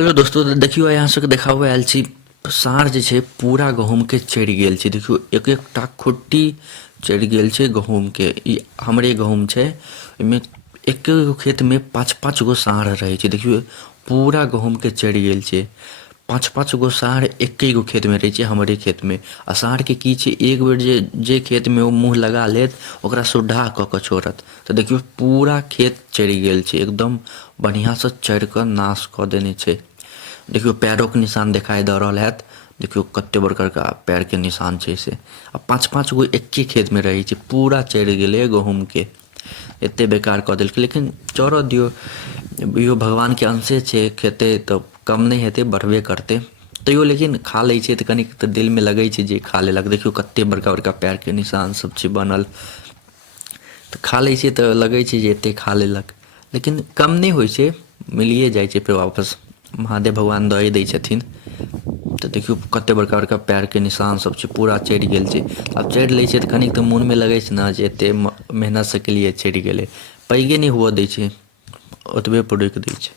Hello दोस्तों, तो देखियो यहाँ से देखाबो आयल छी। साँढ़ जे छै पूरा गहूम के चढ़ि गेल छै। देखियो एक एकटा खुट्टी चढ़ि गेल छै गहूम के। ई हमरे गहूम छै, ओहिमे एक खेत में पाँच पाँच गो साँढ़ रहे छै। देखियो पूरा गहूम के चढ़ि गेल छै। पाँच पाँच गो साँढ़ एके गो खेत में रहे छै, हमरे खेत में। आ साँढ़ के की छै, एक बेर जे खेत में ओ मुँह लगा लेत ओकरा सुड्ढा कऽ के छोड़त। तो देखियो पूरा खेत चढ़ि गेल छै, एकदम बढ़िया से चढ़ि कऽ नाश कऽ देने छै। देखियो पैरों के निशान दिखाई दऽ रहल हैत। देखियो कते बड़का बड़का पैर के निशान छै से। आ पाँच पाँच गो एके खेत में रहे छै, पूरा चढ़ि गेलै गहूम के। एते बेकार कऽ देलकै, लेकिन चरऽ दियौ, इहो भगवान के अंशे छै। खेतै तऽ कम नहीं हेतै, बढ़बे करतै। तैयो लेकिन खा लै छै तऽ कनिक तऽ दिल में लगै छै जे खा लेलक। देखियो कते बड़का बड़का पैर के निशान सब छै बनल। तऽ खा लै छै तऽ लगै छै जे एते खा लेलक, लेकिन कम नहीं होइ छै, मिलिए जाइ छै फेर वापस। महादेव भगवान दए दै छथिन। तऽ देखियो कते बड़का बड़का पैर के निशान सब छै, पूरा चढ़ि गेल छै। आब चढ़ि लै छै तऽ कनिक तऽ मोन में लगै छै ने जे एते मेहनत से केलिए चढ़ि गेलै। पैघे नहीं हुअ दै छै, ओतबे पर रोकि दै छै।